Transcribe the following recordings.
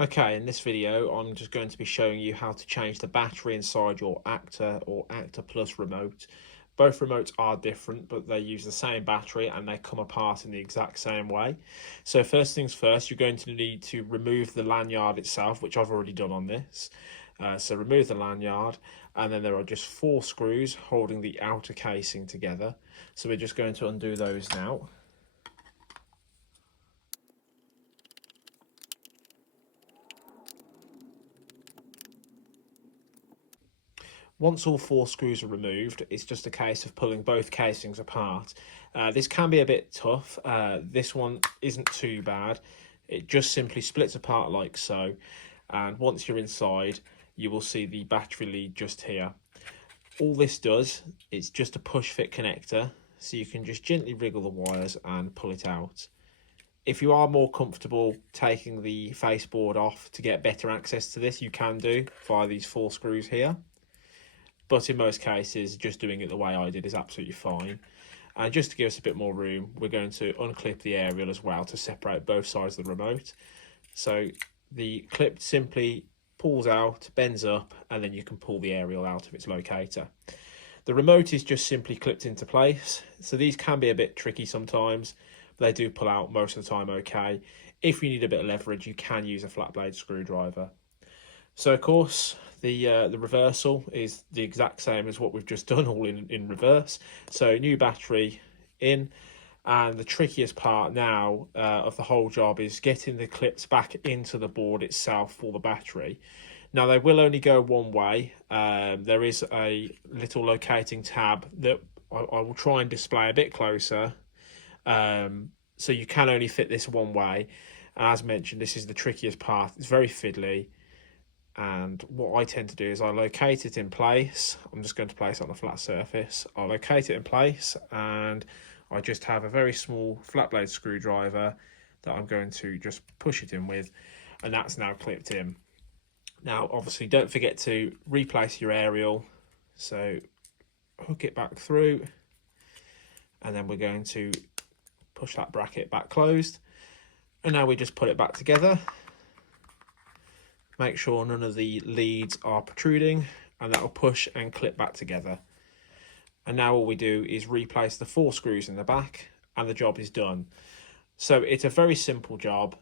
Okay, in this video, I'm just going to be showing you how to change the battery inside your Acta or Acta Plus remote. Both remotes are different, but they use the same battery and they come apart in the exact same way. So first things first, you're going to need to remove the lanyard itself, which I've already done on this. So remove the lanyard, and then there are just 4 screws holding the outer casing together. So we're just going to undo those now. Once all 4 screws are removed, it's just a case of pulling both casings apart. This can be a bit tough. This one isn't too bad. It just simply splits apart like so. And once you're inside, you will see the battery lead just here. All this does is just a push fit connector, so you can just gently wriggle the wires and pull it out. If you are more comfortable taking the faceboard off to get better access to this, you can do via these 4 screws here. But in most cases, just doing it the way I did is absolutely fine. And just to give us a bit more room, we're going to unclip the aerial as well to separate both sides of the remote. So the clip simply pulls out, bends up, and then you can pull the aerial out of its locator. The remote is just simply clipped into place. So these can be a bit tricky sometimes, but they do pull out most of the time okay. If you need a bit of leverage, you can use a flat blade screwdriver. So of course, the reversal is the exact same as what we've just done, all in reverse. So new battery in, and the trickiest part now of the whole job is getting the clips back into the board itself for the battery. Now they will only go one way. There is a little locating tab that I will try and display a bit closer. So you can only fit this one way. And as mentioned, this is the trickiest part. It's very fiddly. And what I tend to do is I locate it in place. I'm just going to place it on a flat surface. I'll locate it in place, and I just have a very small flat blade screwdriver that I'm going to just push it in with, and that's now clipped in. Now obviously don't forget to replace your aerial, so hook it back through, and then we're going to push that bracket back closed, and now we just put it back together. Make sure none of the leads are protruding, and that will push and clip back together. And now all we do is replace the 4 screws in the back, and the job is done. So it's a very simple job.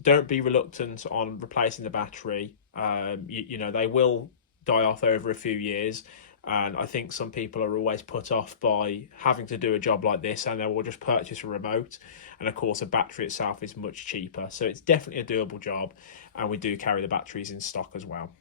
Don't be reluctant on replacing the battery. You know, they will die off over a few years, and I think some people are always put off by having to do a job like this, and they will just purchase a remote, and of course a battery itself is much cheaper. So it's definitely a doable job, and we do carry the batteries in stock as well.